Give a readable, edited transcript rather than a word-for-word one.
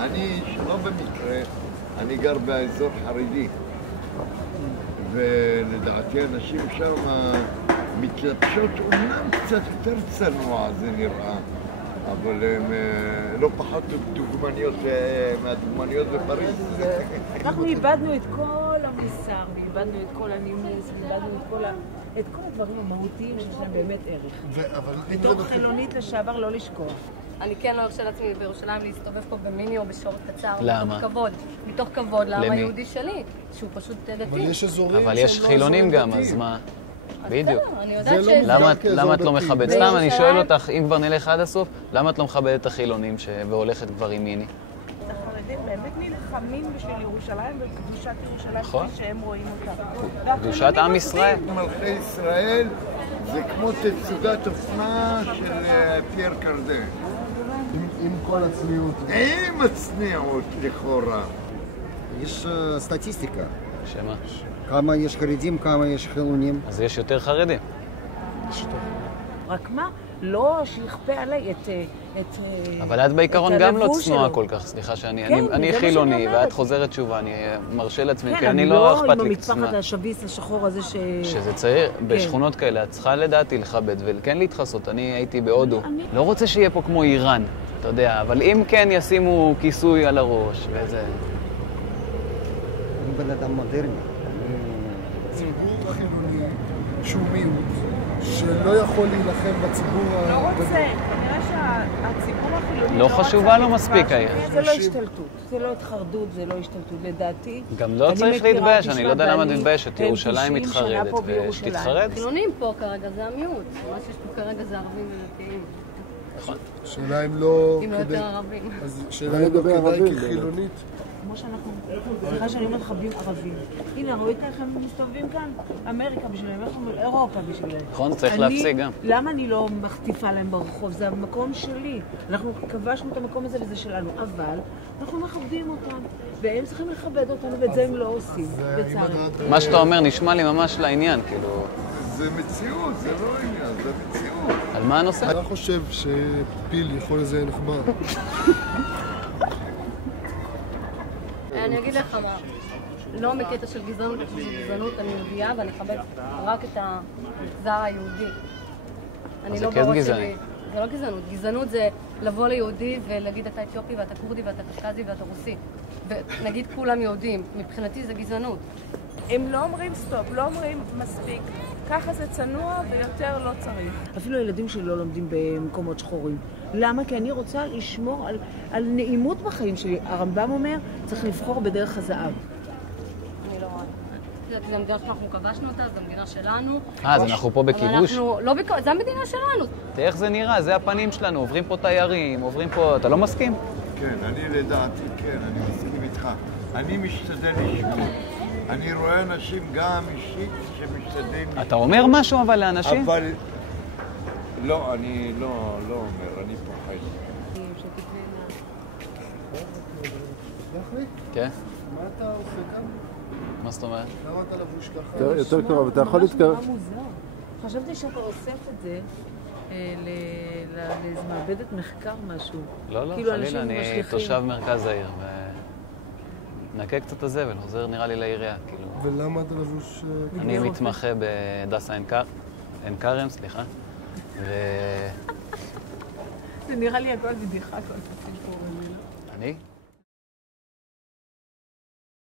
אני, שלא במקרה, אני גר באזור חרדי, ולדעתי אנשים שם מתלבשות אומנם קצת יותר צנוע, זה נראה, אבל הן לא פחות דוגמניות מהדוגמניות בפריז. אנחנו איבדנו את כל המוסר, ואיבדנו את כל הנימוס, ואיבדנו את כל הדברים המהותיים שיש להם באמת ערך. בתור חילונית לשעבר לא לשכוח. אני כן לא ארשה לעצמי בירושלים להסתובב פה במיני או בשורט קצר. למה? מתוך כבוד. מתוך כבוד לעם היהודי שלי, שהוא פשוט דתי. אבל יש אזורים אבל יש חילונים גם, אז מה? בדיוק. אני יודעת שיש... למה את לא מכבדת? סתם, אני שואל אותך, אם כבר נלך עד הסוף, למה את לא מכבדת את החילונים והולכת כבר עם מיני? החרדים באמת נלחמים בשביל ירושלים ובקדושת ירושלים כפי שהם רואים אותה. קדושת עם ישראל. מלכי ישראל זה כמו תצוגת אופנה של פייר קרדן. עם כל הצניעות. עם הצניעות לכאורה. יש סטטיסטיקה. שמה? כמה יש חרדים, כמה יש חילונים. אז יש יותר חרדים. רק מה? לא שיכפה עליי את אבל את בעיקרון גם לא צנועה כל כך, סליחה שאני חילוני ואת חוזרת תשובה, אני מרשה לעצמי, כי אני לא אכפת לי עם המטפחת השביס השחור הזה שזה צעיר, בשכונות כאלה, את צריכה לדעתי לכבד וכן להתחסות. אני הייתי בהודו, לא רוצה שיהיה פה כמו איראן, אתה יודע, אבל אם כן ישימו כיסוי על הראש וזה... אני בן אדם מודרני. ציבור חילוני שהוא מיעוט, שלא יכול להילחם בציבור... לא רוצה, כנראה שהציבור החילוני... לא חשובה לו מספיק היה. זה לא השתלטות, זה לא התחרדות, זה לא השתלטות, לדעתי. גם לא צריך להתבייש, אני לא יודע למה מתביישת, ירושלים מתחרדת ושתתחרד. חילונים פה כרגע זה המיעוט, מה שיש פה כרגע זה ערבים ודתיים. נכון. שאלה אם לא... אם לא יותר ערבים. אז שאלה אם לא כדאי כחילונית. כמו שאנחנו, סליחה שאני אומרת מכבדים ערבים. הנה, ראית איך הם מסתובבים כאן? אמריקה בשבילם, איך אומרים? אירופה בשבילם. נכון, צריך להפסיק גם. למה אני לא מחטיפה להם ברחוב? זה המקום שלי. אנחנו כבשנו את המקום הזה וזה שלנו, אבל אנחנו מכבדים אותם, והם צריכים לכבד אותנו, ואת זה הם לא עושים, לצערי. מה שאתה אומר נשמע לי ממש לעניין, כאילו... זה מציאות, זה לא עניין, זה מציאות. על מה הנושא? אתה חושב שפיל יכול לזה נחמד? אני אגיד לך מה, לא מקטע של גזענות אני יהודייה, ואני אכבד רק את המגזר היהודי. זה כן גזעני. זה לא גזענות. גזענות זה לבוא ליהודי ולהגיד אתה אתיופי ואתה כורדי ואתה קשקזי ואתה רוסי. ונגיד כולם יהודים. מבחינתי זה גזענות. הם לא אומרים סטופ, לא אומרים מספיק. ככה זה צנוע ויותר לא צריך. אפילו הילדים שלי לא לומדים במקומות שחורים. למה? כי אני רוצה לשמור על נעימות בחיים שלי. הרמב"ם אומר, צריך לבחור בדרך הזהב. אני לא רואה. זו המדינה שאנחנו כבשנו אותה, זו המדינה שלנו. אז אנחנו פה בכיבוש? לא בכיבוש, זו המדינה שלנו. תראה איך זה נראה, זה הפנים שלנו, עוברים פה תיירים, עוברים פה... אתה לא מסכים? כן, אני לדעתי, כן, אני מסכים איתך. אני משתדל לשמור. אני רואה אנשים גם אישית שמשתדלים... אתה אומר משהו אבל לאנשים? אבל... לא, אני לא אומר, אני פוחד. כן? מה אתה עושה כאן? מה זאת אומרת? למה אתה לבוש ככה? יותר קרוב, אתה יכול להתקרב. ממש מוזר. חשבתי שאתה אוסף את זה לאיזו מעבדת מחקר משהו. לא, חלילה, אני תושב מרכז העיר. נקה קצת הזבל, עוזר נראה לי לעירייה, כאילו. ולמה אתה לבוש... אני מתמחה בדסה עין כרם, סליחה. זה נראה לי הכל בדיחה, כל הסיפור הזה. אני?